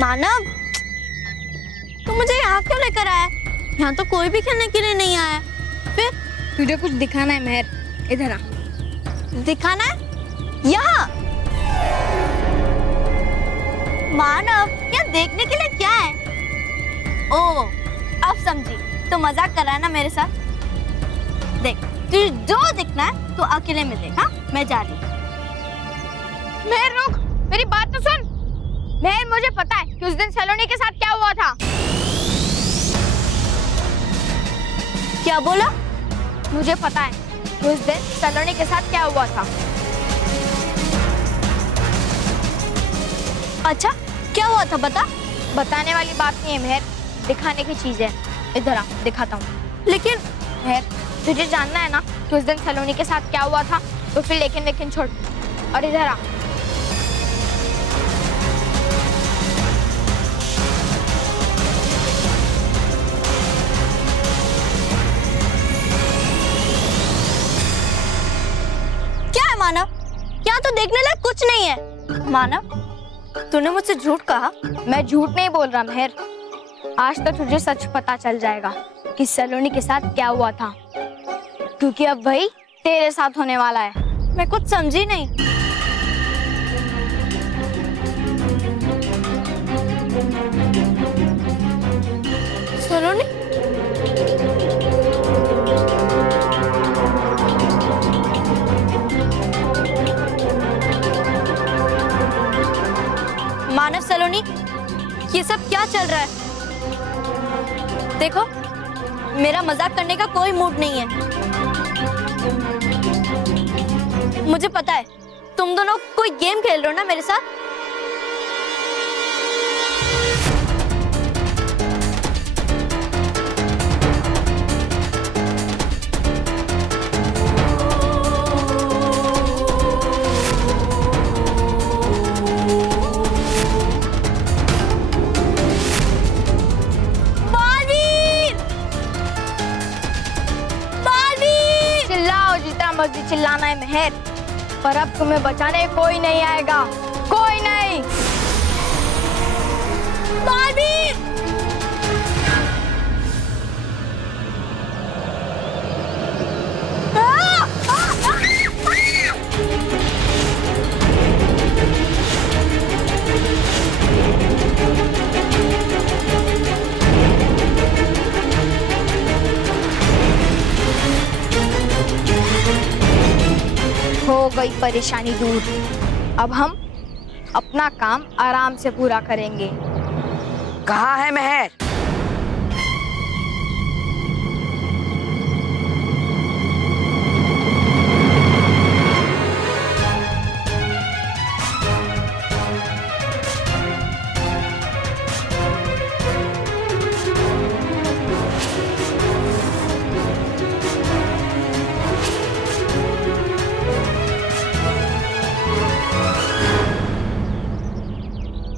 मानव, तू मुझे यहाँ क्यों लेकर आया? यहाँ तो कोई भी खेलने के लिए नहीं आया। फिर तुझे कुछ दिखाना है मेहर, इधर आ। दिखाना है? यहाँ? मानव, यहाँ देखने के लिए क्या है? ओ, अब समझी। तो मजाक कर रहा है ना मेरे साथ? देख, तुझे जो दिखना है तो अकेले में देख। हाँ, मैं जा रही हूँ। मेहर रुक, मेरी बात तो सुन। मेहर, मुझे पता है कि उस दिन सलोनी के साथ क्या हुआ था। क्या बोला? मुझे पता है कि उस दिन सलोनी के साथ क्या हुआ था। अच्छा, क्या हुआ था बता? बताने वाली बात नहीं है मेहर, दिखाने की चीज है। इधर आ, दिखाता हूँ। लेकिन मेहर, तुझे जानना है ना कि उस दिन सलोनी के साथ क्या हुआ था? तो फिर लेकिन छोड़ और इधर आ। क्या है मानव? यहाँ तो देखने लायक कुछ नहीं है। मानव, तूने मुझसे झूठ कहा। मैं झूठ नहीं बोल रहा मेहर, आज तो तुझे सच पता चल जाएगा कि सलोनी के साथ क्या हुआ था, क्योंकि अब वही तेरे साथ होने वाला है। मैं कुछ समझी नहीं। सलोनी? मानव, सलोनी, ये सब क्या चल रहा है? देखो, मेरा मजाक करने का कोई मूड नहीं है। मुझे पता है तुम दोनों कोई गेम खेल रहे हो ना मेरे साथ। मर्जी चिल्लाना है मेहर, पर अब तुम्हें बचाने कोई नहीं आएगा, कोई नहीं। बालवीर! हो गई परेशानी दूर। अब हम अपना काम आराम से पूरा करेंगे। कहाँ है मेहर?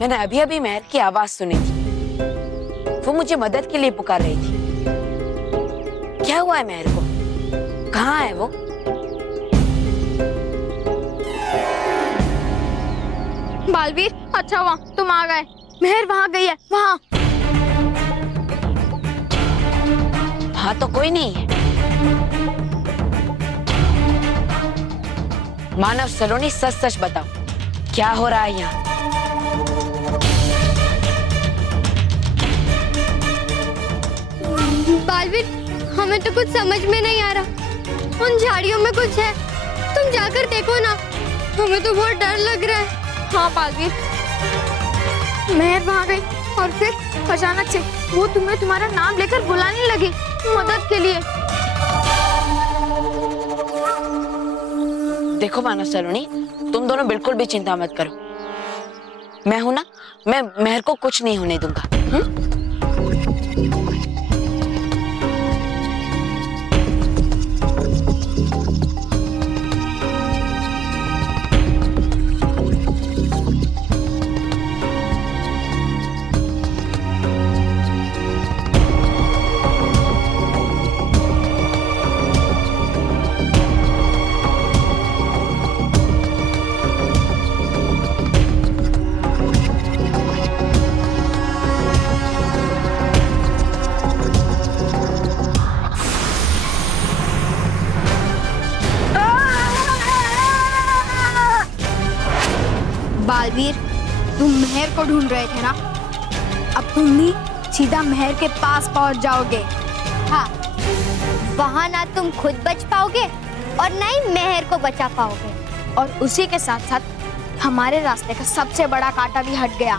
मैंने अभी अभी मेहर की आवाज सुनी थी। वो मुझे मदद के लिए पुकार रही थी। क्या हुआ है मेहर को? कहाँ है वो? बालवीर, अच्छा हुआ तुम आ गए। मेहर वहाँ गई है, वहाँ। हाँ तो कोई नहीं है। मानव, सलोनी, सच सच बताओ, क्या हो रहा है यहाँ? बालवीर, हमें तो कुछ समझ में नहीं आ रहा। उन झाड़ियों में कुछ है, तुम जाकर देखो ना। हमें तो बहुत डर लग रहा है। हाँ बालवीर, मेहर वहाँ गई और फिर अचानक से वो तुम्हें तुम्हारा नाम लेकर बुलाने लगी मदद के लिए। देखो मानव, सलोनी, तुम दोनों बिल्कुल भी चिंता मत करो। मैं हूं ना, मैं मेहर को कुछ नहीं होने दूंगा। बालवीर, तुम मेहर को ढूंढ रहे थे ना? अब तुम भी सीधा मेहर के पास पहुंच जाओगे। हाँ, वहाँ ना तुम खुद बच पाओगे और ना ही मेहर को बचा पाओगे। और उसी के साथ साथ हमारे रास्ते का सबसे बड़ा कांटा भी हट गया।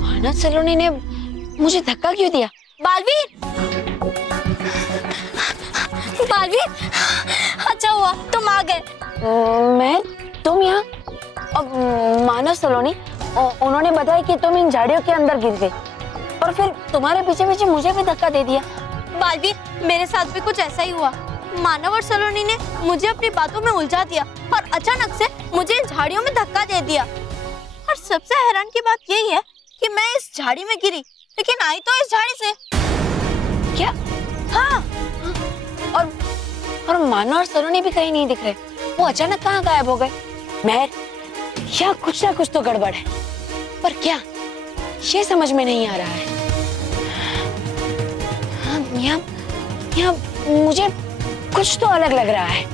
मानव सलोनी ने मुझे धक्का क्यों दिया? बालवीर, बालवीर, अच्छा हुआ तुम आ गए। मैं, तुम यहाँ? अब मानव सलोनी, उन्होंने बताया कि तुम इन झाड़ियों के अंदर गिर गई और फिर तुम्हारे पीछे पीछे मुझे भी धक्का दे दिया। बालवीर, मेरे साथ भी कुछ ऐसा ही हुआ। मानव और सलोनी ने मुझे अपनी बातों में उलझा दिया और अचानक से मुझे इन झाड़ियों में धक्का दे दिया। और सबसे हैरान की बात यही है कि मैं इस झाड़ी में गिरी, लेकिन आई तो इस झाड़ी से। क्या? हाँ। और मानव और सलोनी भी कहीं नहीं दिख रहे। वो अचानक कहाँ गायब हो गए? महर, यहाँ कुछ ना कुछ तो गड़बड़ है, पर क्या, ये समझ में नहीं आ रहा है। हाँ, यहाँ मुझे कुछ तो अलग लग रहा है।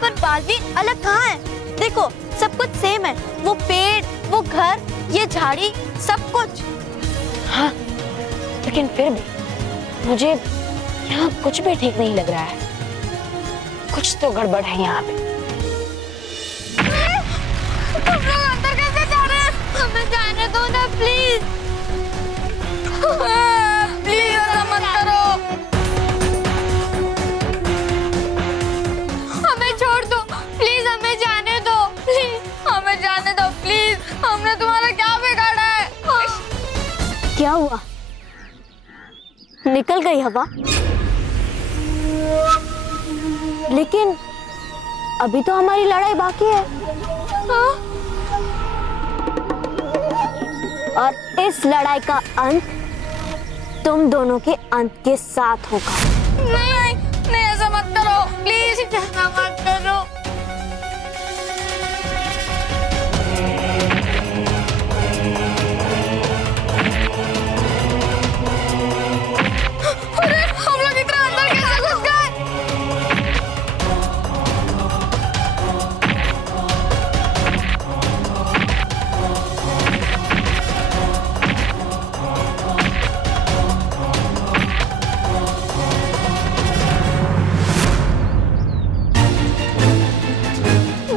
पर बालवीर, अलग कहाँ है? देखो, सब कुछ सेम है। वो पेड़, वो घर, ये झाड़ी, सब कुछ। हाँ, लेकिन फिर भी मुझे यहाँ कुछ भी ठीक नहीं लग रहा है। कुछ तो गड़बड़ है यहाँ पे। तुम लोग अंदर कैसे जा रहे हैं? हमें जाने दो ना प्लीज। प्लीज ऐसा मत करो। हमें छोड़ दो प्लीज, हमें जाने दो प्लीज, हमें जाने दो प्लीज। हमने तुम्हारा क्या बिगाड़ा है? क्या हुआ? निकल गई हवा? लेकिन अभी तो हमारी लड़ाई बाकी है। और इस लड़ाई का अंत तुम दोनों के अंत के साथ होगा। नहीं, नहीं ऐसा मत करो प्लीज, ऐसा मत करो। अरे हम लोग इतना अंदर कैसे घुस गए?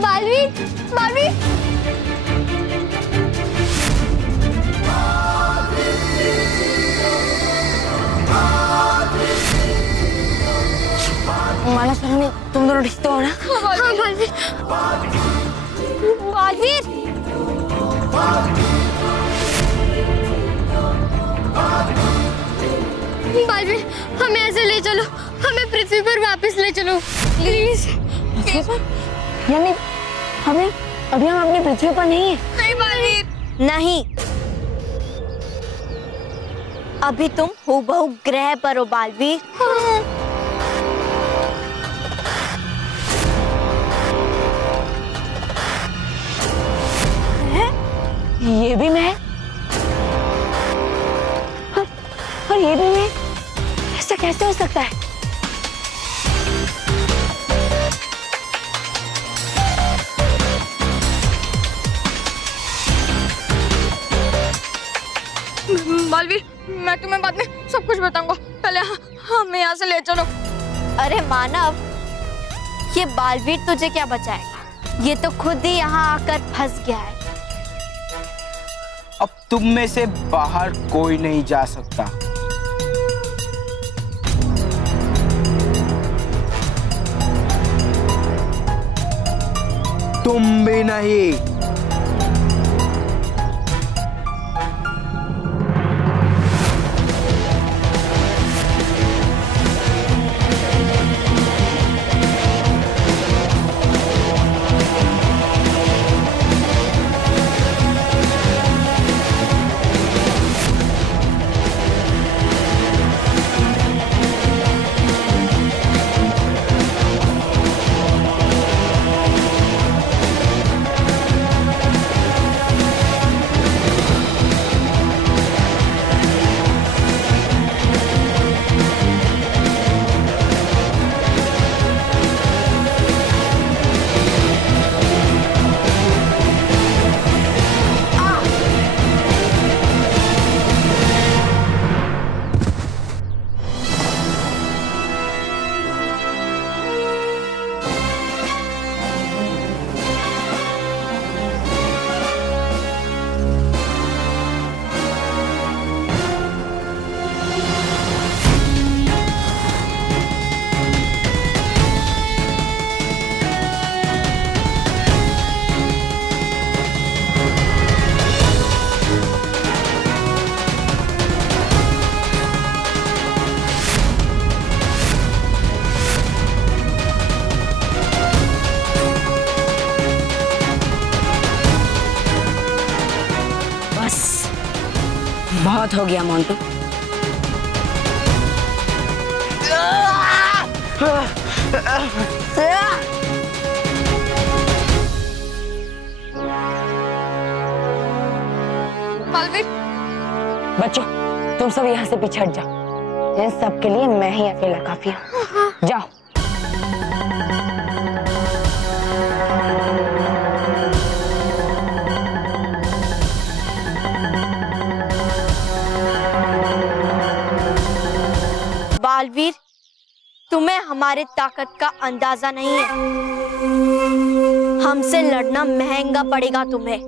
बालवीर, बालवीर, मानव सलोनी, तुम दोनों ठीक तो हो ना? हाँ बालवीर, बालवीर, बालवीर, हमें ऐसे ले चलो, हमें पृथ्वी पर वापस ले चलो प्लीज। यानी हमें, अभी हम अपनी पृथ्वी पर नहीं है? नहीं बालवीर, नहीं, अभी तुम हूबहू ग्रह पर हो बालवीर। ये भी मैं, और ये भी मैं, ऐसा कैसे हो सकता है? बालवीर, मैं तुम्हें बाद में सब कुछ बताऊंगा, पहले हमें यहाँ से ले चलो। अरे मानव, ये बालवीर तुझे क्या बचाएगा? ये तो खुद ही यहाँ आकर फंस गया है। अब तुम में से बाहर कोई नहीं जा सकता। तुम भी नहीं। बहुत हो गया मोंटू। बालवीर, बच्चों तुम सब यहाँ से पीछे हट जाओ। इन सब के लिए मैं ही अकेला काफी हूँ। जाओ। बालवीर, तुम्हें हमारे ताकत का अंदाजा नहीं है। हमसे लड़ना महंगा पड़ेगा तुम्हें।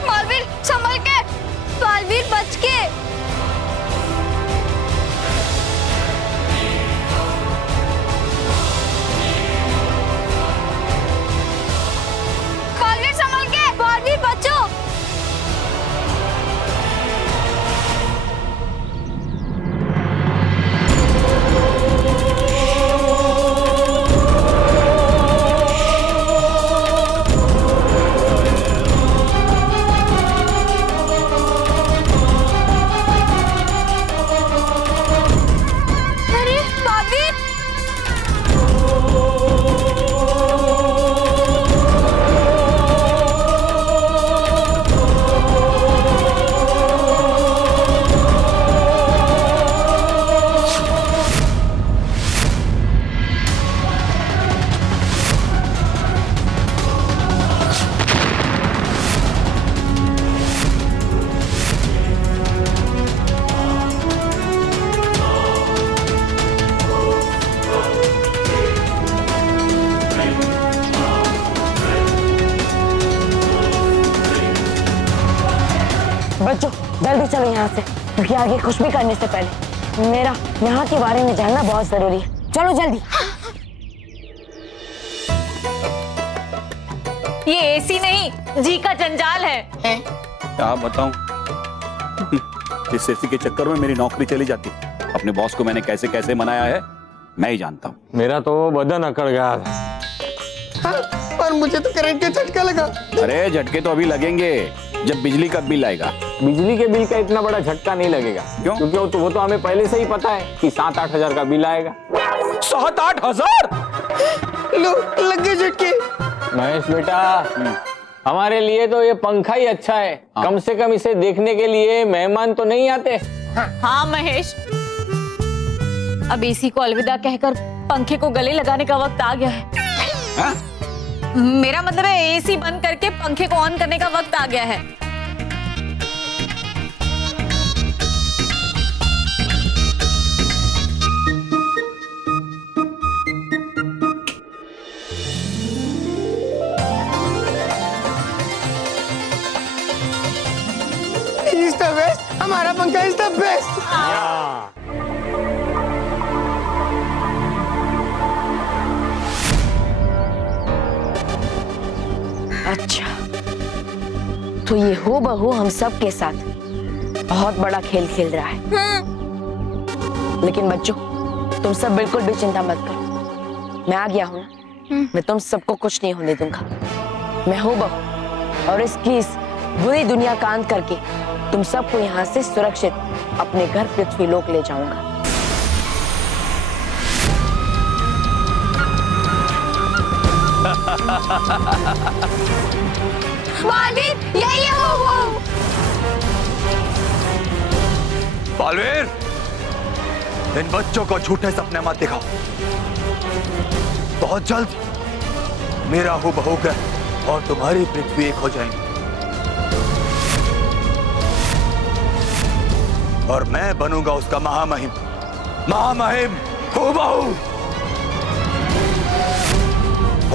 बालवीर संभल के, बालवीर बच के। बालवीर संभल के, बालवीर बचो। बच्चों जल्दी चलो यहाँ से, क्योंकि आगे कुछ भी करने से पहले मेरा यहाँ के बारे में जानना बहुत जरूरी है। चलो जल्दी। ये एसी नहीं, जी का जंजाल है। क्या बताऊं? इस एसी के चक्कर में मेरी नौकरी चली जाती। अपने बॉस को मैंने कैसे कैसे मनाया है मैं ही जानता हूँ। मेरा तो बदन अकड़ गया था। हाँ, और मुझे तो करंट का झटका लगा। अरे झटके तो अभी लगेंगे जब बिजली का बिल आएगा। बिजली के बिल का इतना बड़ा झटका नहीं लगेगा। क्यों? क्योंकि वो तो हमें पहले से ही पता है कि 7-8 हजार का बिल आएगा। 7-8 हजार? लो लग गए झटके। महेश बेटा, हमारे लिए तो ये पंखा ही अच्छा है। कम से कम इसे देखने के लिए मेहमान तो नहीं आते। हाँ महेश, अब एसी को अलविदा कहकर पंखे को गले लगाने का वक्त आ गया है। हाँ? मेरा मतलब है एसी बंद करके पंखे को ऑन करने का वक्त आ गया है। इज द बेस्ट, हमारा पंखा इज द बेस्ट। अच्छा, तो ये हो बहू हम सब के साथ बहुत बड़ा खेल खेल रहा है। लेकिन बच्चों तुम सब बिल्कुल भी चिंता मत करो, मैं आ गया हूँ ना। मैं तुम सबको कुछ नहीं होने दूंगा। मैं हूँ बहू और इसकी इस बुरी दुनिया का अंत करके तुम सबको यहाँ से सुरक्षित अपने घर पृथ्वीलोक ले जाऊंगा। बालवीर यही है वो। बालवीर, इन बच्चों को झूठे सपने मत दिखाओ। बहुत जल्द मेरा हूबहू ग्रह और तुम्हारी पृथ्वी एक हो जाएंगे और मैं बनूंगा उसका महामहिम हूबहू।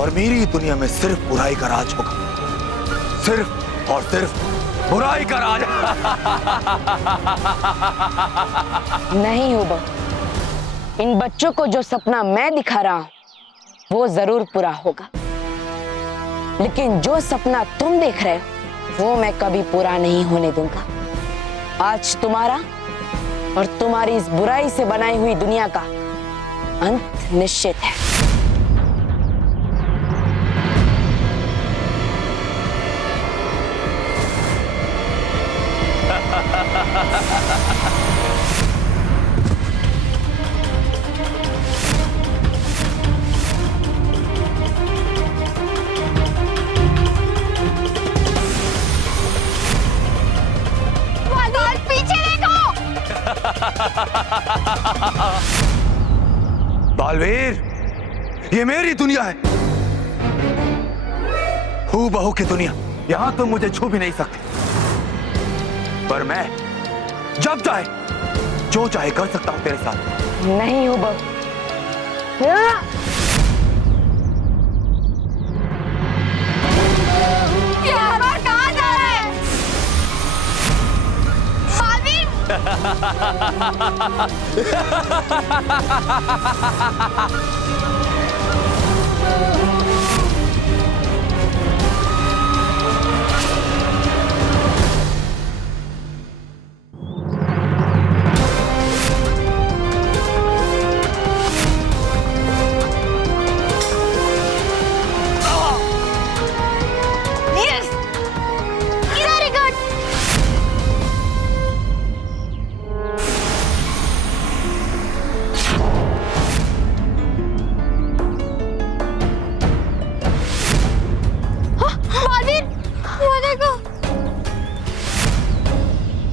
और मेरी दुनिया में सिर्फ बुराई का राज होगा, सिर्फ और सिर्फ बुराई कर आज। नहीं हो बहू, इन बच्चों को जो सपना मैं दिखा रहा हूं वो जरूर पूरा होगा, लेकिन जो सपना तुम देख रहे हो वो मैं कभी पूरा नहीं होने दूंगा। आज तुम्हारा और तुम्हारी इस बुराई से बनाई हुई दुनिया का अंत निश्चित है। पीछे देखो। बालवीर, ये मेरी दुनिया है, हू बहू की दुनिया। यहां तुम मुझे छू भी नहीं सकते, पर मैं जब चाहे जो चाहे कर सकता हूं तेरे साथ। नहीं हो बहू। कहाँ जा रहा है?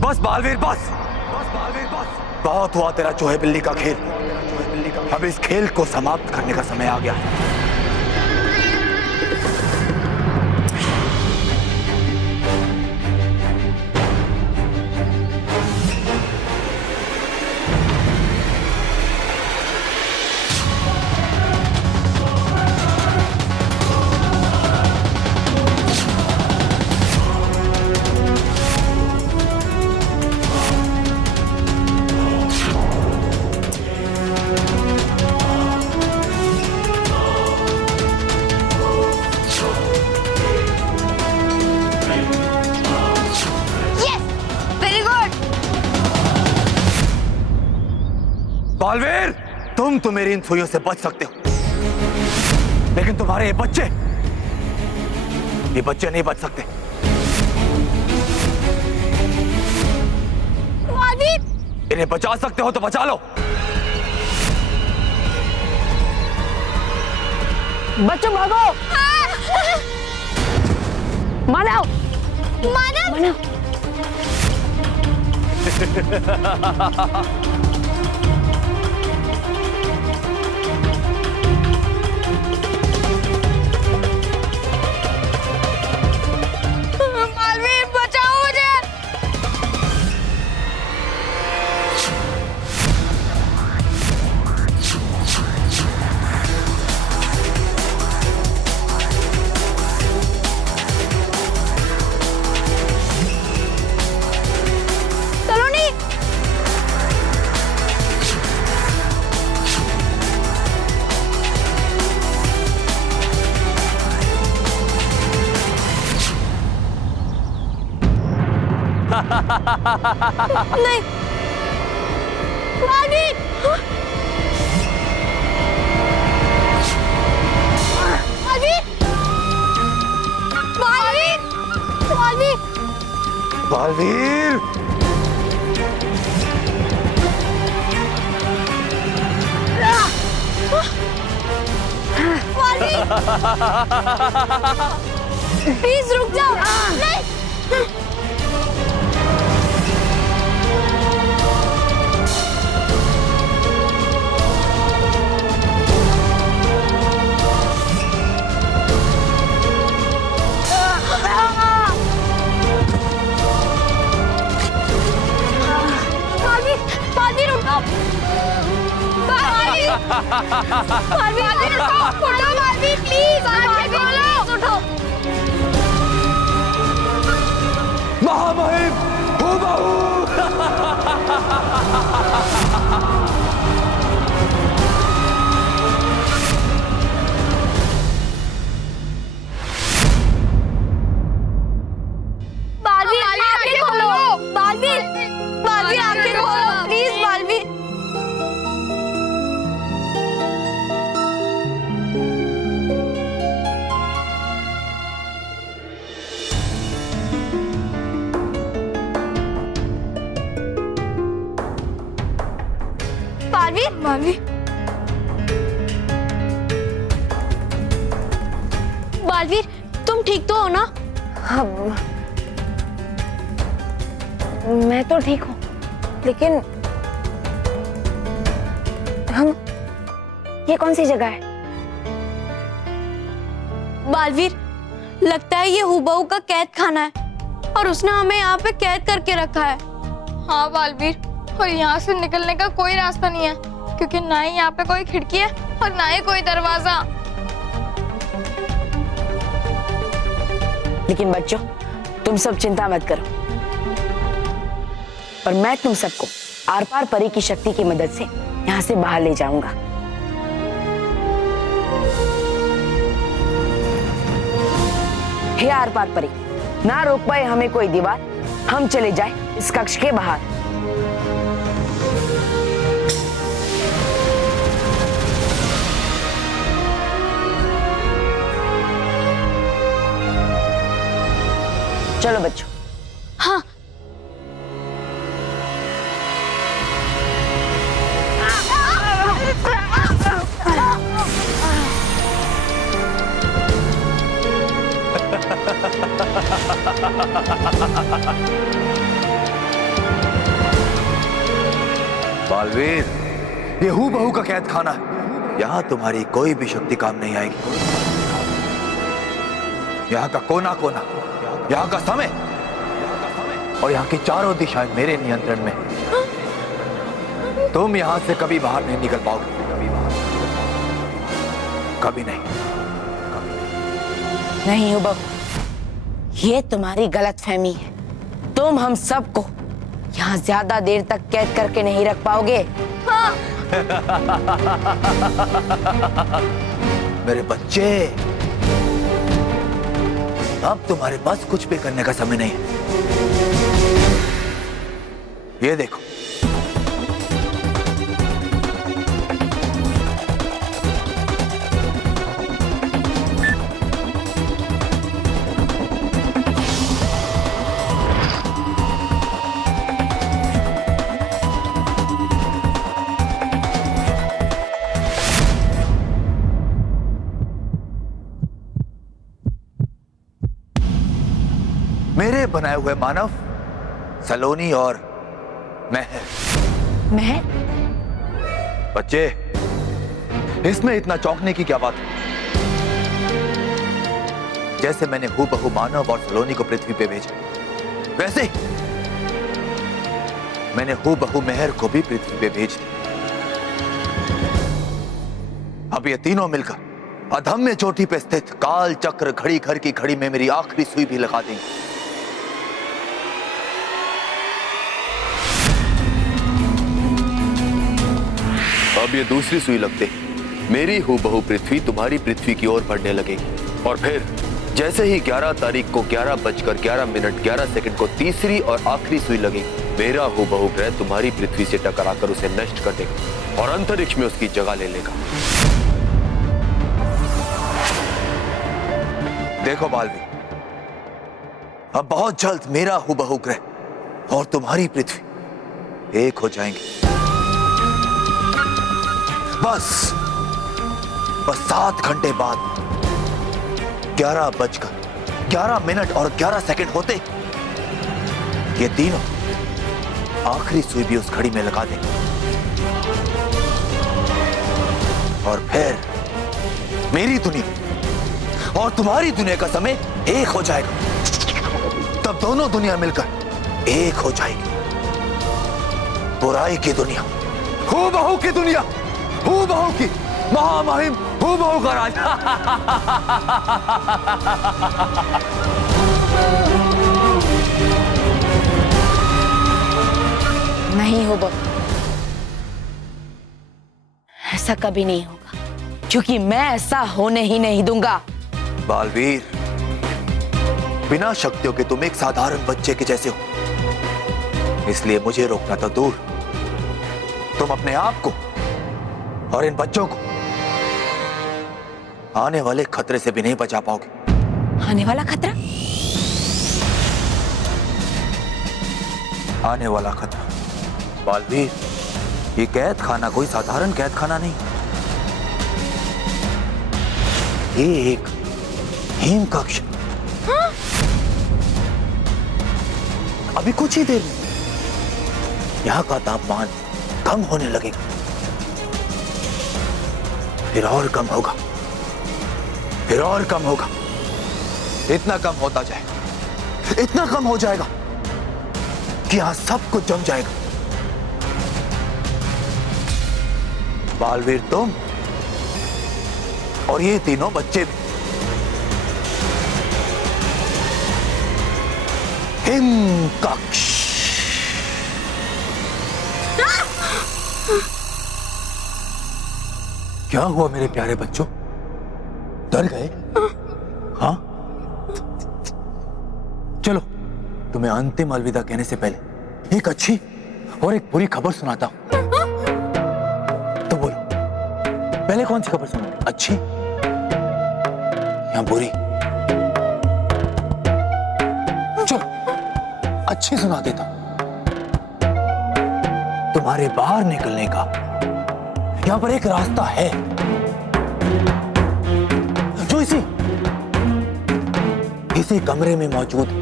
बस बालवीर, बस बालवीर, बस। बहुत हुआ तेरा चूहे बिल्ली का खेल। अब इस खेल को समाप्त करने का समय आ गया है। बालवीर, तुम तो मेरी इन सुइयों से बच सकते हो, लेकिन तुम्हारे ये बच्चे नहीं बच सकते। इन्हें बचा सकते हो तो बचा लो। बच्चों भागो। मानव, मानव। नहीं, बालवीर, बालवीर, बालवीर, बालवीर, प्लीज रुक जाओ। नहीं। बालवीर, बालवीर तुम ठीक तो हो ना? हाँ, मैं तो ठीक हूँ, लेकिन ये कौन सी जगह है? बालवीर, लगता है ये हुबहू का कैद खाना है और उसने हमें यहाँ पे कैद करके रखा है। हाँ बालवीर, और यहाँ से निकलने का कोई रास्ता नहीं है, क्योंकि ना ही यहाँ पे कोई खिड़की है और ना ही कोई दरवाजा। लेकिन बच्चों, तुम सब चिंता मत करो, और मैं तुम सबको आर पार परी की शक्ति की मदद से यहाँ से बाहर ले जाऊंगा। हे आर पार परी, ना रोक पाए हमें कोई दीवार, हम चले जाए इस कक्ष के बाहर। चलो बच्चों। हाँ। बालवीर, ये हूबहू का कैद खाना है। यहाँ तुम्हारी कोई भी शक्ति काम नहीं आएगी। यहाँ का कोना कोना, यहाँ का समय और यहाँ की चारों दिशाएं मेरे नियंत्रण में। तुम यहाँ से कभी बाहर नहीं निकल पाओगे, कभी नहीं। नहीं हुबहू, ये तुम्हारी गलतफहमी है। तुम हम सबको यहाँ ज्यादा देर तक कैद करके नहीं रख पाओगे। हाँ। मेरे बच्चे, अब तुम्हारे पास कुछ भी करने का समय नहीं है। ये देखो, मेरे बनाए हुए मानव सलोनी और महर। महर? बच्चे, इसमें इतना चौंकने की क्या बात है? जैसे मैंने हूबहू मानव और सलोनी को पृथ्वी पे भेजा, वैसे ही मैंने हूबहू महर को भी पृथ्वी पे भेज दिया। अब ये तीनों मिलकर अधम्य चोटी पे स्थित काल चक्र घड़ी घर की घड़ी में मेरी आखिरी सुई भी लगा देंगे। अब ये दूसरी सुई लगते मेरी हूबहू पृथ्वी तुम्हारी पृथ्वी की ओर बढ़ने लगेगी, और फिर जैसे ही 11 तारीख को 11:11 को तीसरी और आखिरी सुई लगेगी, मेरा हूबहू ग्रह तुम्हारी पृथ्वी से टकराकर उसे नष्ट कर देगा और अंतरिक्ष में उसकी जगह ले लेगा। देखो बालवीर, अब बहुत जल्द मेरा हूबहू ग्रह और तुम्हारी पृथ्वी एक हो जाएंगे। बस 7 घंटे बाद 11:11 होते ये तीनों आखिरी सुई भी उस घड़ी में लगा देंगे, और फिर मेरी दुनिया और तुम्हारी दुनिया का समय एक हो जाएगा। तब दोनों दुनिया मिलकर एक हो जाएगी। बुराई की दुनिया, हूबहू की दुनिया, हूबहू की महामहिम हूबहू का राज। नहीं हुबहू, ऐसा कभी नहीं होगा, क्योंकि मैं ऐसा होने ही नहीं दूंगा। बालवीर, बिना शक्तियों के तुम एक साधारण बच्चे के जैसे हो, इसलिए मुझे रोकना तो दूर, तुम अपने आप को और इन बच्चों को आने वाले खतरे से भी नहीं बचा पाओगे। आने वाला खतरा? आने वाला खतरा बालवीर, ये कैद खाना कोई साधारण कैद खाना नहीं, ये एक हिम कक्ष। अभी कुछ ही देर में यहाँ का तापमान कम होने लगेगा, फिर और कम होगा, फिर और कम होगा, इतना कम होता जाएगा, इतना कम हो जाएगा कि यहां सब कुछ जम जाएगा। बालवीर तुम और ये तीनों बच्चे भी हिम कक्ष। क्या हुआ मेरे प्यारे बच्चों, डर गए? हाँ, चलो तुम्हें अंतिम अलविदा कहने से पहले एक अच्छी और एक बुरी खबर सुनाता हूं। तो बोलो, पहले कौन सी खबर सुनाओ, अच्छी या बुरी? चलो अच्छी सुना देता हूं। तुम्हारे बाहर निकलने का यहां पर एक रास्ता है जो इसी कमरे में मौजूद है।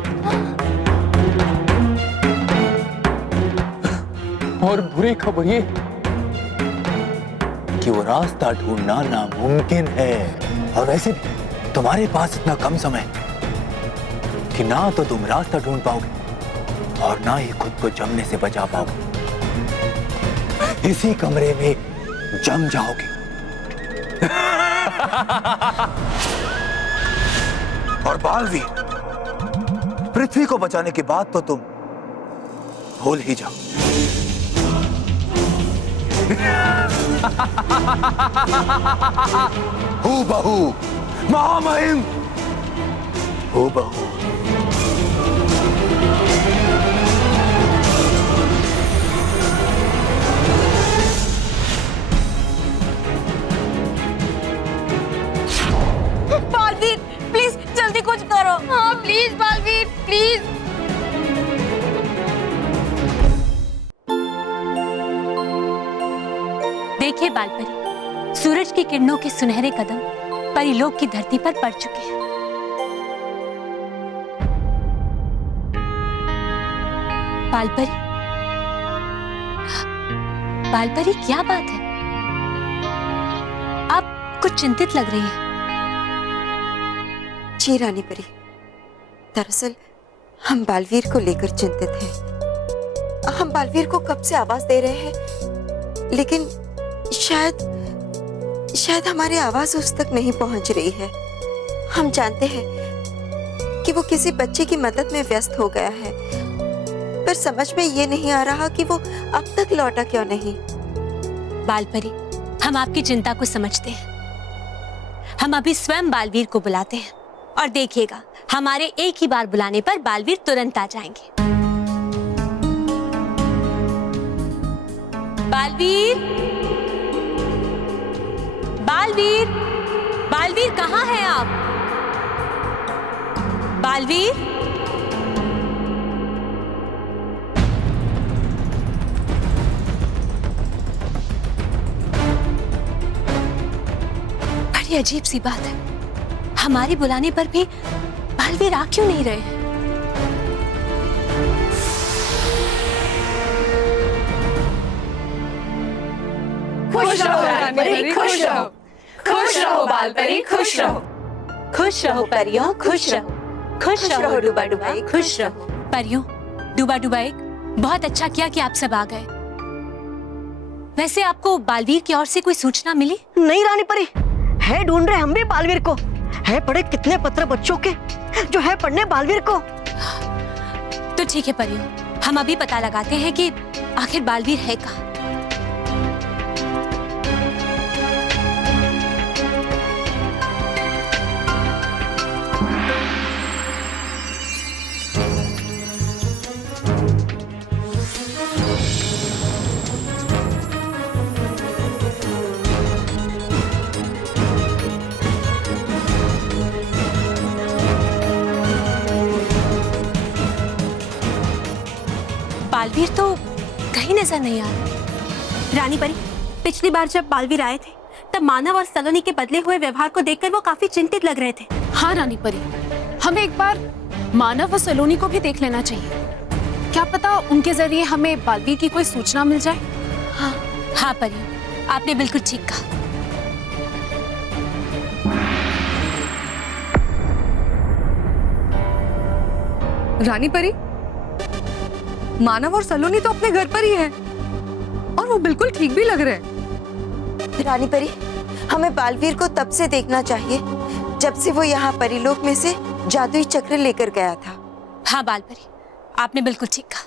और बुरी खबर ये कि वो रास्ता ढूंढना नामुमकिन है। और वैसे भी तुम्हारे पास इतना कम समय कि ना तो तुम रास्ता ढूंढ पाओगे और ना ही खुद को जमने से बचा पाओगे। इसी कमरे में जम जाओगे। और बालवीर, पृथ्वी को बचाने की बात तो तुम भूल ही जाओ। हूबहू महामहिम, हूबहू। बालवीर प्लीज जल्दी कुछ करो। हाँ प्लीज बालवीर प्लीज। देखिए बालपरी, सूरज की किरणों के सुनहरे कदम परिलोक की धरती पर पड़ चुके हैं। बालपरी, बालपरी क्या बात है? आप कुछ चिंतित लग रही हैं। जी रानी परी, दरअसल हम बालवीर को लेकर चिंतित हैं। हम बालवीर को कब से आवाज दे रहे हैं, लेकिन शायद हमारी आवाज उस तक नहीं पहुंच रही है। हम जानते हैं कि वो किसी बच्चे की मदद में व्यस्त हो गया है, पर समझ में ये नहीं आ रहा कि वो अब तक लौटा क्यों नहीं। बालपरी, हम आपकी चिंता को समझते हैं। हम अभी स्वयं बालवीर को बुलाते हैं और देखिएगा, हमारे एक ही बार बुलाने पर बालवीर तुरंत आ जाएंगे। बालवीर, बालवीर, बालवीर कहाँ हैं आप? बालवीर, बड़ी अजीब सी बात है, हमारे बुलाने पर भी बालवीर आ क्यों नहीं रहे हैं? खुश रहो बालपरी, खुश रहो, खुश रहो बालपरी, खुश रहो, खुश रहो परियों, खुश रहो, खुश रहो डूबा डूबा, खुश रहो परियों, डूबा डूबा एक। बहुत अच्छा किया कि आप सब आ गए। वैसे आपको बालवीर की ओर से कोई सूचना मिली? नहीं रानी परी, है ढूंढ रहे हम भी बालवीर को। है पढ़े कितने पत्र बच्चों के जो है पढ़ने बालवीर को। तो ठीक है परियों, हम अभी पता लगाते हैं कि आखिर बालवीर है कहाँ। बालवीर तो कहीं नजर नहीं आ रहा। रानी परी, पिछली बार जब बालवीर आए थे तब मानव और सलोनी के बदले हुए व्यवहार को देखकर वो काफी चिंतित लग रहे थे। हाँ रानी परी, हमें एक बार मानव और सलोनी को भी देख लेना चाहिए। क्या पता उनके जरिए हमें बालवीर की कोई सूचना मिल जाए। हाँ परी, आपने बिल्कुल ठीक कहा। रानी परी, मानव और सलोनी तो अपने घर पर ही है और वो बिल्कुल ठीक भी लग रहे हैं। रानी परी, हमें बालवीर को तब से देखना चाहिए जब से वो यहाँ परीलोक में से जादुई चक्र लेकर गया था। हाँ बाल परी, आपने बिल्कुल ठीक कहा।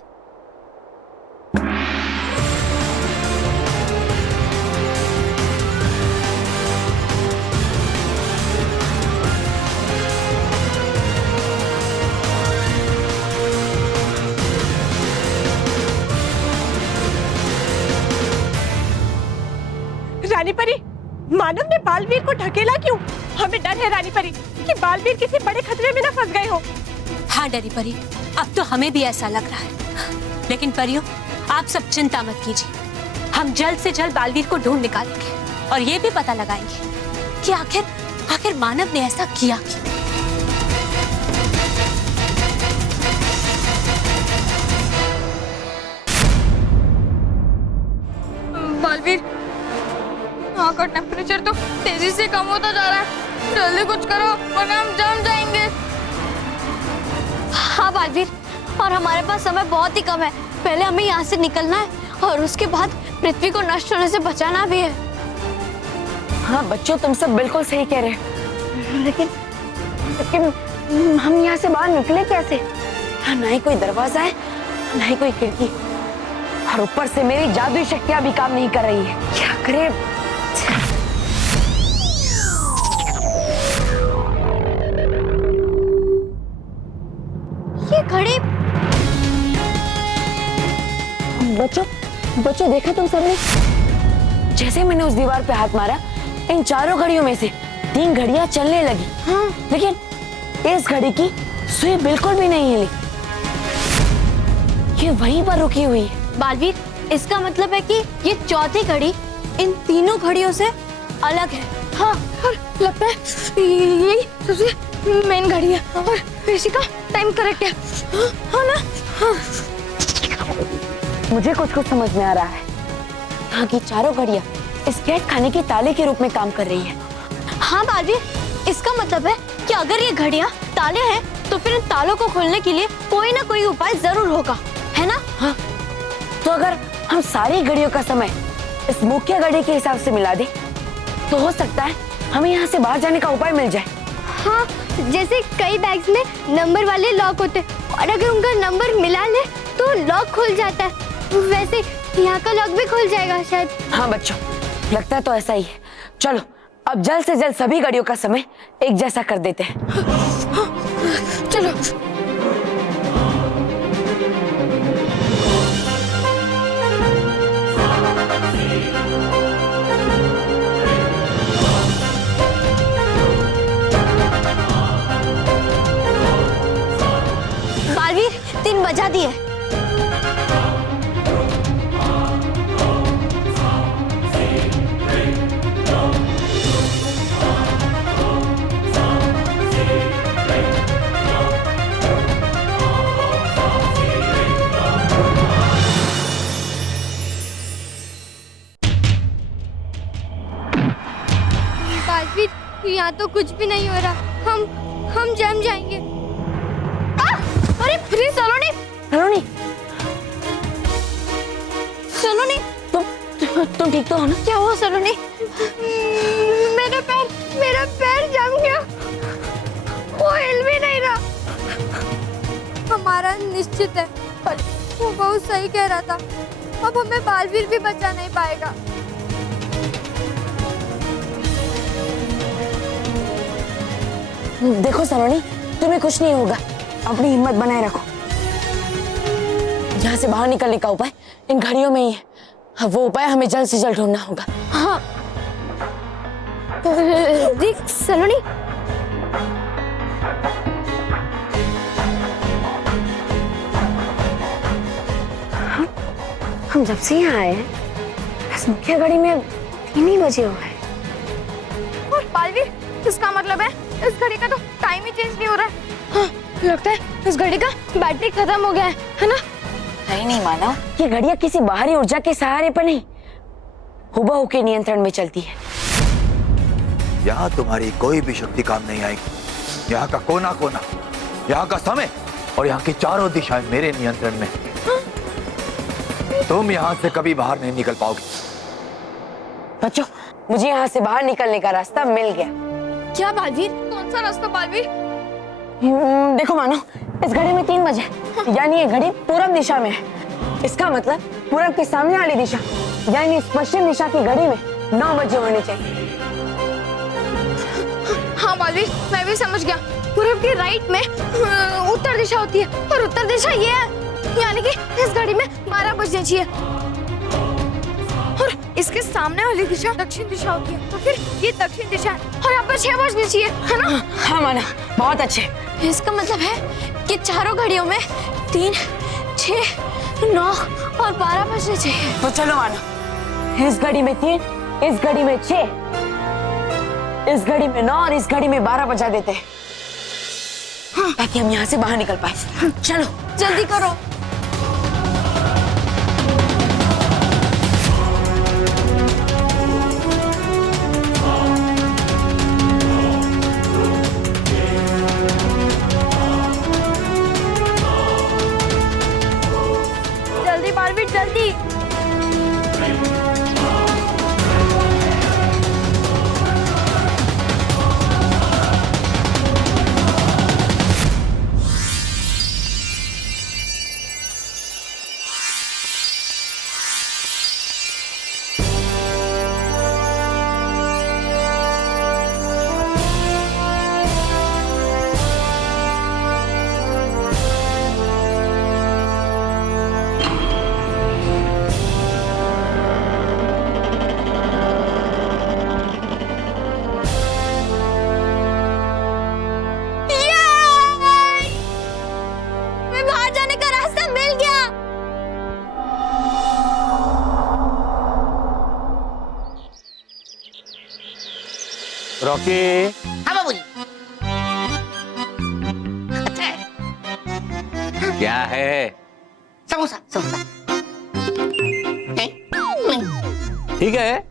रानी परी, मानव ने बालवीर को ढकेला क्यों? हमें डर है रानी परी कि बालवीर किसी बड़े खतरे में न फंस गए हो। हाँ डरी परी, अब तो हमें भी ऐसा लग रहा है। लेकिन परियों, आप सब चिंता मत कीजिए, हम जल्द से जल्द बालवीर को ढूंढ निकालेंगे और ये भी पता लगाएंगे कि आखिर मानव ने ऐसा किया क्यों। बालवीर, यहाँ का टेम्परेचर तो तेजी से कम होता जा रहा है, जल्दी कुछ करो वरना हम जम जाएंगे। हाँ बालवीर, और हमारे पास समय बहुत ही कम है। पहले हमें यहाँ से निकलना है और उसके बाद पृथ्वी को नष्ट होने से बचाना भी है। हाँ बच्चों, तुम सब बिल्कुल सही कह रहे हो, लेकिन हम यहाँ से बाहर निकले कैसे? हाँ, ना ही कोई दरवाजा है, ना ही कोई खिड़की, और ऊपर से मेरी जादुई शक्तियाँ भी काम नहीं कर रही है। क्या करे? ये घड़ी। बच्चों देखा तुम सबने? जैसे मैंने उस दीवार पे हाथ मारा, इन चारों घड़ियों में से 3 घड़ियां चलने लगी। हाँ। लेकिन इस घड़ी की सुई बिल्कुल भी नहीं हिली, ये वहीं पर रुकी हुई है। बालवीर, इसका मतलब है कि ये चौथी घड़ी इन तीनों घड़ियों से अलग है। हाँ, और लगता है यही सबसे मेन घड़ी है और इसी का टाइम करेक्ट है। हाँ ना? हाँ। मुझे कुछ समझ में आ रहा है। यहाँ की चारों घड़ियां इस कैद खाने के ताले के रूप में काम कर रही हैं। हाँ बालवीर, इसका मतलब है कि अगर ये घड़ियां ताले हैं तो फिर इन तालों को खोलने के लिए कोई ना कोई उपाय जरूर होगा, है ना? हाँ, तो अगर हम सारी घड़ियों का समय इस मुख्य घड़ी के हिसाब से मिला दें, तो हो सकता है हमें यहाँ से बाहर जाने का उपाय मिल जाए। हाँ, जैसे कई बैग्स में नंबर वाले लॉक होते और अगर उनका नंबर मिला ले तो लॉक खुल जाता है। वैसे यहाँ का लॉक भी खुल जाएगा शायद। हाँ बच्चों, लगता है तो ऐसा ही है। चलो अब जल्द से जल्द सभी घड़ियों का समय एक जैसा कर देते हैं। चलो। बालवीर, 3 बजा दिए। यहाँ तो कुछ भी नहीं हो रहा, हम जम जाएंगे। अरे सलोनी, तुम ठीक तो हो ना? क्या हुआ सलोनी? मेरा पैर जम गया, वो हिल भी नहीं रहा। हमारा निश्चित है, वो बहुत सही कह रहा था, अब हमें बालवीर भी बचा नहीं पाएगा। देखो सलोनी, तुम्हें कुछ नहीं होगा, अपनी हिम्मत बनाए रखो। यहाँ से बाहर निकलने का उपाय इन घड़ियों में ही है, वो उपाय हमें जल्द से जल्द ढूंढना होगा। हाँ देख सलोनी, हम जब से यहाँ आए हैं बस मुख्य घड़ी में 3 ही बजे हुए हैं। और बालवीर, इसका मतलब है इस घड़ी का तो टाइम ही चेंज नहीं हो रहा है। हाँ, लगता है इस घड़ी का बैटरी खत्म हो गया है ना? नहीं मानव, ये घड़ियां किसी बाहरी ऊर्जा के सहारे पर नहीं, हुबहू के नियंत्रण में चलती है। यहाँ तुम्हारी कोई भी शक्ति काम नहीं आएगी। यहाँ का कोना कोना, यहाँ का समय और यहाँ की चारों दिशाएं मेरे नियंत्रण में। तुम यहाँ से कभी बाहर नहीं निकल पाओगे। बच्चों, मुझे यहाँ से बाहर निकलने का रास्ता मिल गया। क्या बालवीर? कौन सा रास्ता बालवीर? देखो मानो, इस घड़ी में 3 बजे, यानी ये घड़ी पूरब दिशा में है। इसका मतलब पूरब के सामने वाली दिशा, यानी इस पश्चिम दिशा की घड़ी में 9 बजे होने चाहिए। हाँ बालवीर, मैं भी समझ गया। पूरब के राइट में उत्तर दिशा होती है और उत्तर दिशा ये है, यानी कि इस घड़ी में 12 बजने चाहिए। और इसके सामने वाली दिशा दक्षिण दिशा होती है, तो फिर ये दक्षिण दिशा है और यहाँ पर 6 बजने चाहिए, है ना? हाँ माना, बहुत अच्छे। इसका मतलब है कि चारों घड़ियों में 3, 6, 9 और 12 बजने चाहिए। तो चलो मानो, इस घड़ी में 3, इस घड़ी में 6, इस घड़ी में 9 और इस घड़ी में 12 बजा देते हैं, ताकि हम यहाँ से बाहर निकल पाए। चलो जल्दी करो। जल्दी बालवीर, जल्दी। रॉकी। हाँ बाबूजी। अच्छा है। क्या है? समोसा, समोसा। ठीक है,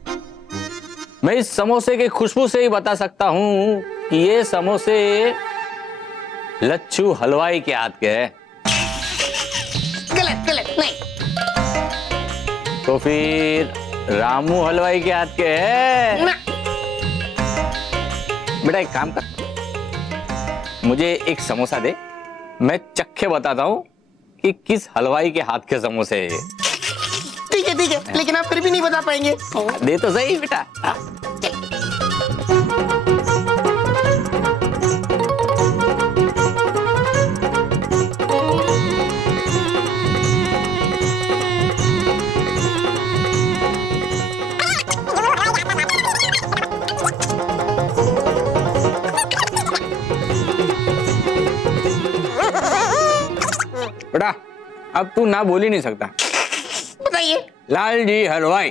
मैं इस समोसे की खुशबू से ही बता सकता हूँ कि ये समोसे लच्छू हलवाई के हाथ के हैं। गलत, गलत, नहीं। तो फिर रामू हलवाई के हाथ के हैं? ना। बेटा एक काम कर, मुझे एक समोसा दे, मैं चख के बताता हूँ कि किस हलवाई के हाथ के समोसे है। ठीक है, लेकिन आप फिर भी नहीं बता पाएंगे। दे तो सही बेटा। बेटा अब तू ना बोल ही नहीं सकता। बताइए। लाल जी हलवाई।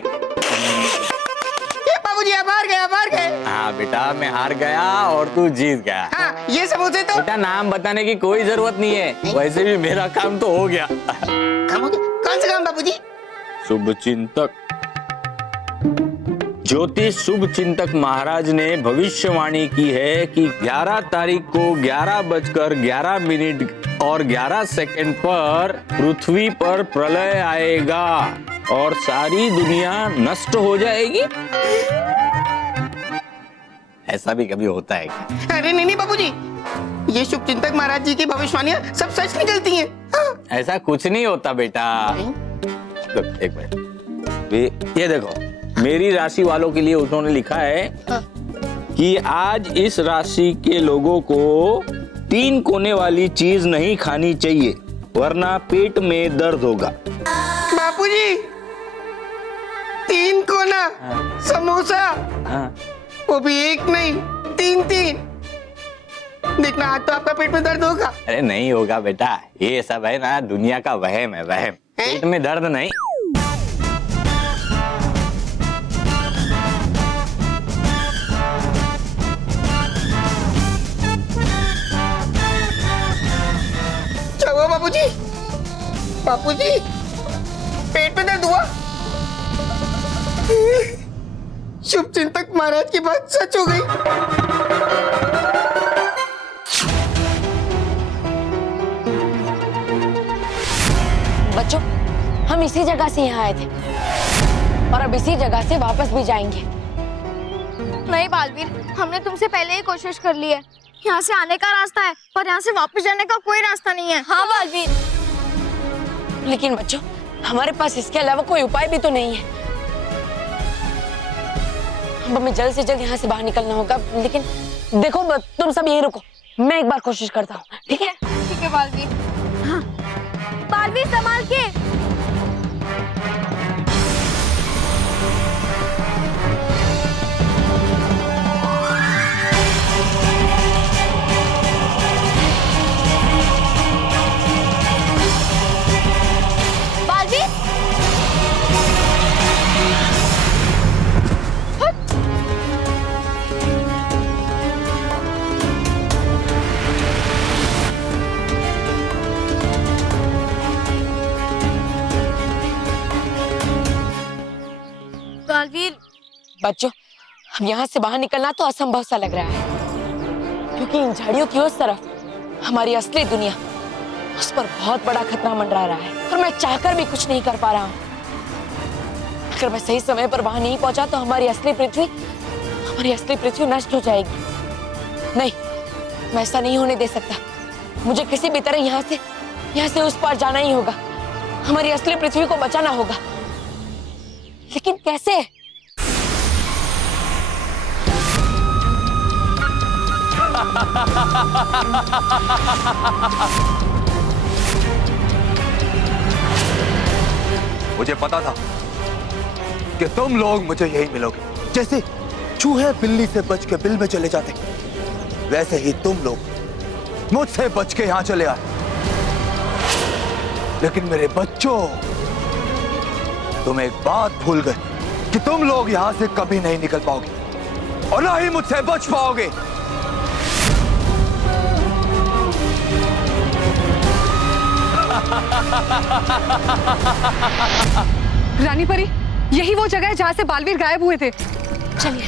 बाबूजी आप हार गए। हाँ बेटा, मैं हार गया और तू जीत गया। हाँ, ये समोसे तो बेटा नाम बताने की कोई जरूरत नहीं है, वैसे भी मेरा काम तो हो गया। काम हो गया? कौन सा काम बाबूजी? शुभ चिंतक ज्योतिष शुभ चिंतक महाराज ने भविष्यवाणी की है कि 11 तारीख को 11:11 और 11 सेकंड पर पृथ्वी पर प्रलय आएगा और सारी दुनिया नष्ट हो जाएगी। ऐसा भी कभी होता है क्या? अरे नहीं नहीं बाबूजी, ये शुभ चिंतक महाराज जी की भविष्यवाणियां सब सच निकलती हैं। हाँ। ऐसा कुछ नहीं होता बेटा। एक मिनट, ये देखो मेरी राशि वालों के लिए उन्होंने लिखा है कि आज इस राशि के लोगों को 3 कोने वाली चीज नहीं खानी चाहिए वरना पेट में दर्द होगा। बापूजी 3 कोना समोसा, वो भी एक नहीं 3। देखना आज तो आपका पेट में दर्द होगा। अरे नहीं होगा बेटा, ये सब है ना दुनिया का वहम है, वहम। पेट में दर्द नहीं। हुआ बाबूजी? बाबूजी, पेट में दर्द हुआ? शुभ चिंतक महाराज की बात सच हो गई। बच्चों, हम इसी जगह से यहाँ आए थे और अब इसी जगह से वापस भी जाएंगे। नहीं बालवीर, हमने तुमसे पहले ही कोशिश कर ली है। यहाँ से आने का रास्ता है और यहाँ से वापस जाने का कोई रास्ता नहीं है। हाँ बालवीर, लेकिन बच्चों, हमारे पास इसके अलावा कोई उपाय भी तो नहीं है। हमें जल्द से जल्द यहाँ से बाहर निकलना होगा। लेकिन देखो, तुम सब यहीं रुको, मैं एक बार कोशिश करता हूँ। ठीक है? ठीक है बालवीर। हाँ बालवीर, संभाल के। बालवीर, बच्चों, अब यहाँ से बाहर निकलना तो असंभव सा लग रहा है, क्योंकि इन झाड़ियों की उस तरफ हमारी असली दुनिया, उस पर बहुत बड़ा खतरा मंडरा रहा है और मैं चाहकर भी कुछ नहीं कर पा रहा हूँ। अगर मैं सही समय पर वहां नहीं पहुंचा तो हमारी असली पृथ्वी नष्ट हो जाएगी। नहीं, मैं ऐसा नहीं होने दे सकता। मुझे किसी भी तरह यहाँ से उस पार जाना ही होगा। हमारी असली पृथ्वी को बचाना होगा, लेकिन कैसे? मुझे पता था कि तुम लोग मुझे यही मिलोगे। जैसे चूहे बिल्ली से बच के बिल में चले जाते, वैसे ही तुम लोग मुझसे बच के यहां चले आए। लेकिन मेरे बच्चों, तुम एक बात भूल गए कि तुम लोग यहां से कभी नहीं निकल पाओगे और ना ही मुझसे बच पाओगे। रानी परी, यही वो जगह है जहां से बालवीर गायब हुए थे। चलिए।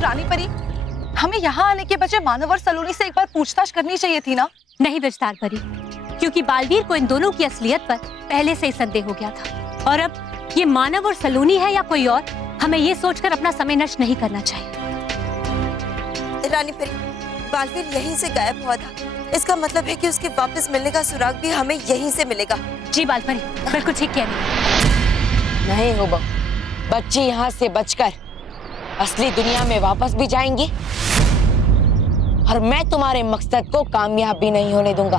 रानी परी, हमें यहाँ आने के बजाय मानव और सलोनी से एक बार पूछताछ करनी चाहिए थी ना? नहीं रजदार परी, क्योंकि बालवीर को इन दोनों की असलियत पर पहले से ही संदेह हो गया था और अब ये मानव और सलोनी है या कोई और, हमें ये सोचकर अपना समय नष्ट नहीं करना चाहिए। रानी परी, बालवीर यहीं से गायब हुआ था। इसका मतलब है कि उसके वापस मिलने का सुराग भी हमें यहीं से मिलेगा। जी बालपरी, बिल्कुल ठीक कह रही। नहीं हो बहू, बच्चे यहाँ से बचकर असली दुनिया में वापस भी जाएंगे और मैं तुम्हारे मकसद को कामयाब भी नहीं होने दूंगा।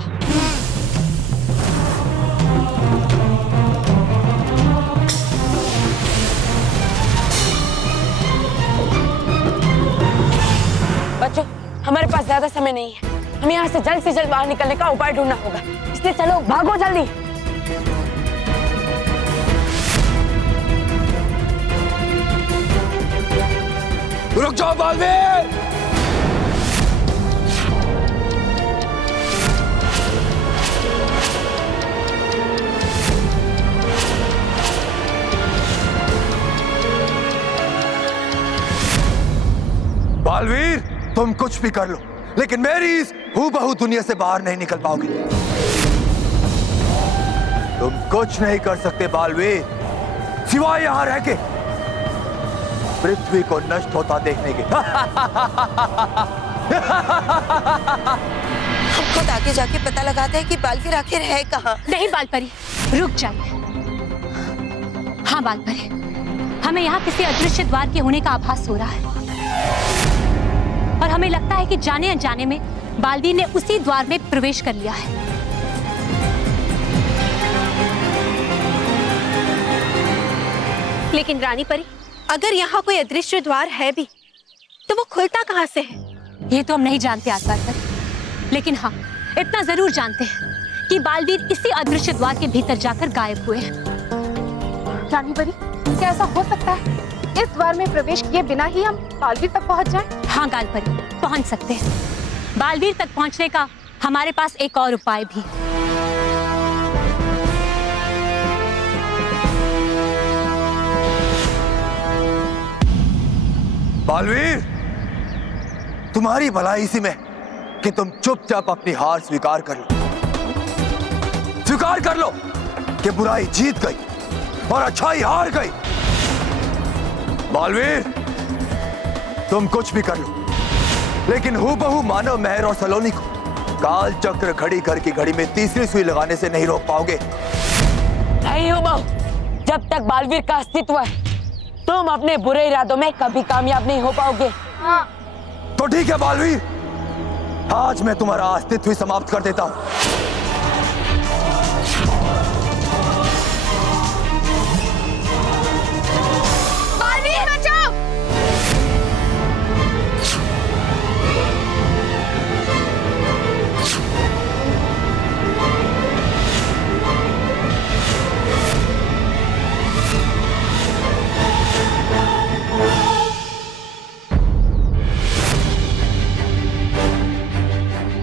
बच्चों, हमारे पास ज्यादा समय नहीं है। हमें यहाँ से जल्द बाहर निकलने का उपाय ढूंढना होगा, इसलिए चलो भागो जल्दी। रुक जाओ बालवीर! बालवीर, तुम कुछ भी कर लो, लेकिन मेरी इस हूबहू दुनिया से बाहर नहीं निकल पाओगे। तुम कुछ नहीं कर सकते बालवीर, सिवाय यहां रह के पृथ्वी को नष्ट होता देखने के। हम खुद आगे जाके पता लगाते हैं कि बालवीर आखिर है कहाँ। नहीं बालपरी, रुक जाइए। हाँ बालपरी, हमें यहाँ किसी अदृश्य द्वार के होने का आभास हो रहा है और हमें लगता है कि जाने अनजाने में बालवीर ने उसी द्वार में प्रवेश कर लिया है। लेकिन रानी परी, अगर यहाँ कोई अदृश्य द्वार है भी, तो वो खुलता कहाँ से है? ये तो हम नहीं जानते आसपास पर, लेकिन हाँ इतना जरूर जानते हैं कि बालवीर इसी अदृश्य द्वार के भीतर जाकर गायब हुए हैं। रानी परी, क्या ऐसा हो सकता है? इस द्वार में प्रवेश किए बिना ही हम बालवीर तक पहुंच जाएं? हाँ गाल परी, पहुंच सकते हैं। बालवीर तक पहुंचने का हमारे पास एक और उपाय भी। बालवीर, तुम्हारी भलाई इसी में कि तुम चुपचाप अपनी हार स्वीकार कर लो। स्वीकार कर लो कि बुराई जीत गई और अच्छाई हार गई। बालवीर, तुम कुछ भी कर लो, लेकिन हूबहू मानव, मेहर और सलोनी को काल चक्र घड़ी घर की घड़ी में तीसरी सुई लगाने से नहीं रोक पाओगे। नहीं हूबहू, जब तक बालवीर का अस्तित्व है तुम अपने बुरे इरादों में कभी कामयाब नहीं हो पाओगे। तो ठीक है बालवीर, आज मैं तुम्हारा अस्तित्व ही समाप्त कर देता हूं। बालवीर बचाओ!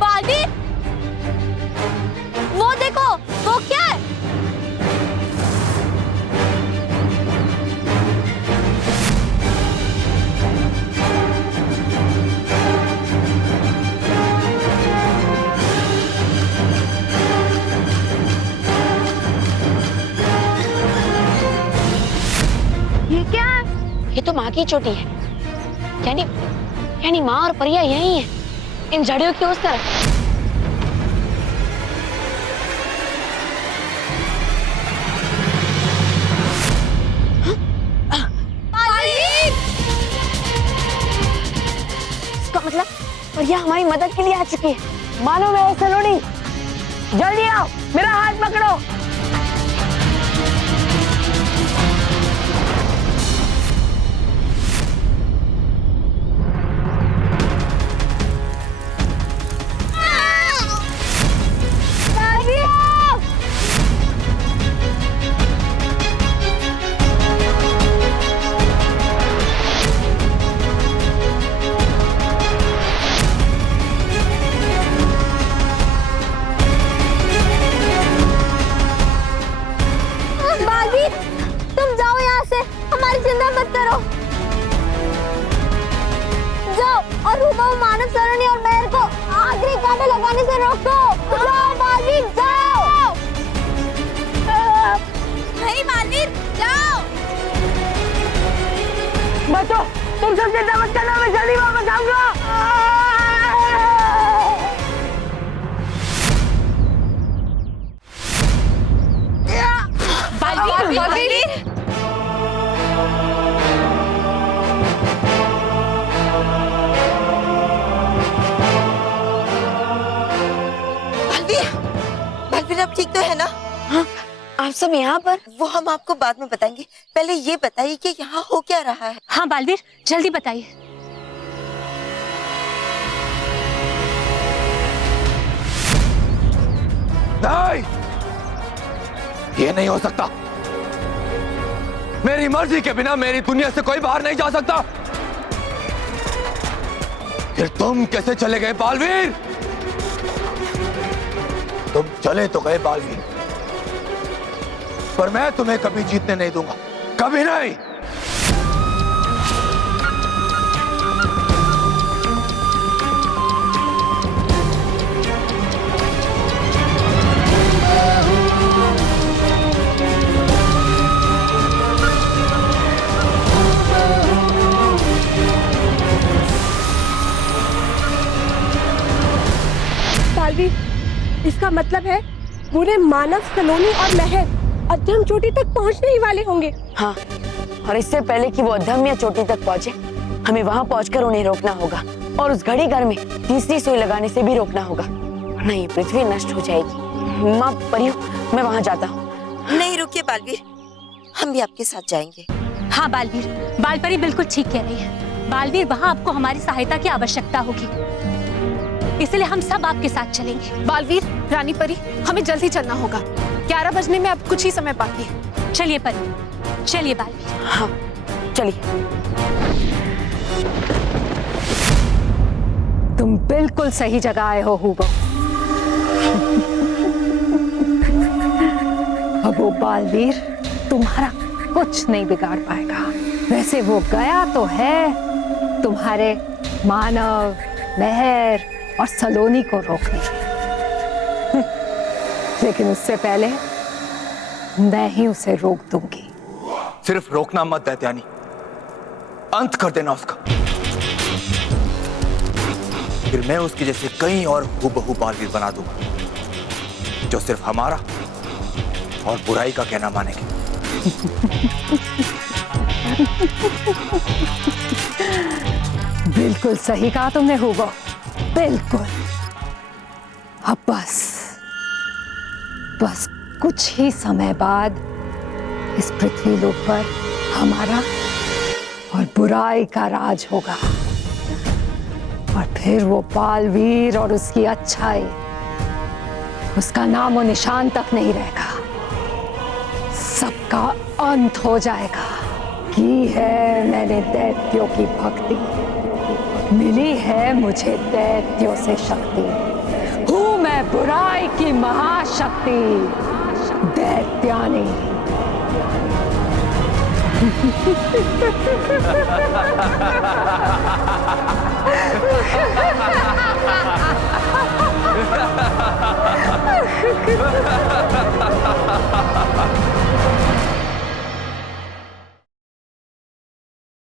बालवीर, वो देखो, वो क्या है? ये क्या है? ये तो माँ की चोटी है। यानी माँ और परिया यही है, इन झड़ियों की उस तरफ। इसका मतलब परिया हमारी मदद के लिए आ चुकी है। मानो मैं सलोनी, जल्दी आओ, मेरा हाथ पकड़ो। बालवीर, तुम जाओ यहाँ से, हमारी चिंता मत करो। जाओ और हूबहू मानव, सलोनी और मेहर को आखिरी कांटा लगाने से रोको। जाओ बालवीर, जाओ। नहीं बालवीर, जाओ। बचो, तुम सब चिंता मत करना, मैं जल्दी वापस आऊंगा। बालवीर! बालवीर, बालवीर आप ठीक तो है ना? हाँ, आप सब यहाँ पर? वो हम आपको बाद में बताएंगे, पहले ये बताइए कि यहाँ हो क्या रहा है। हाँ बालवीर, जल्दी बताइए। नहीं, ये नहीं हो सकता। मेरी मर्जी के बिना मेरी दुनिया से कोई बाहर नहीं जा सकता। फिर तुम कैसे चले गए बालवीर? तुम चले तो गए बालवीर, पर मैं तुम्हें कभी जीतने नहीं दूंगा, कभी नहीं। बालवीर, इसका मतलब है पूरे मानव, सलोनी और मेहर अधम चोटी तक पहुंचने ही वाले होंगे। हाँ, और इससे पहले कि वो अधम या चोटी तक पहुंचे, हमें वहां पहुंचकर उन्हें रोकना होगा और उस घड़ी घर में तीसरी सुई लगाने से भी रोकना होगा, नहीं पृथ्वी नष्ट हो जाएगी। माँ परियो, मैं वहां जाता हूँ। नहीं रुकिए बालवीर, हम भी आपके साथ जाएंगे। हाँ बालवीर, बालपरी बिल्कुल ठीक कह रही है। बालवीर, वहाँ आपको हमारी सहायता की आवश्यकता होगी, इसलिए हम सब आपके साथ चलेंगे। बालवीर, रानी परी, हमें जल्दी चलना होगा। 11 बजने में अब कुछ ही समय बाकी है। चलिए परी, चलिए बालवीर। हाँ चलिए। तुम बिल्कुल सही जगह आए हो हूबहू। अब वो बालवीर तुम्हारा कुछ नहीं बिगाड़ पाएगा। वैसे वो गया तो है तुम्हारे मानव, मेहर और सलोनी को रोकने, लेकिन उससे पहले मैं ही उसे रोक दूंगी। सिर्फ रोकना मत दैत्यानी, अंत कर देना उसका। फिर मैं उसके जैसे कई और हूबहू बालवीर बना दूंगा जो सिर्फ हमारा और बुराई का कहना मानेंगे। बिल्कुल सही कहा तुमने हूबहू, बिल्कुल। अब बस कुछ ही समय बाद इस पृथ्वी लोक पर हमारा और बुराई का राज होगा, और फिर वो बालवीर और उसकी अच्छाई, उसका नामो निशान तक नहीं रहेगा। सबका अंत हो जाएगा। की है मैंने दैत्यों की भक्ति, मिली है मुझे दैत्यों से शक्ति। हूं मैं बुराई की महाशक्ति, दैत्यानी। Ha ha ha ha!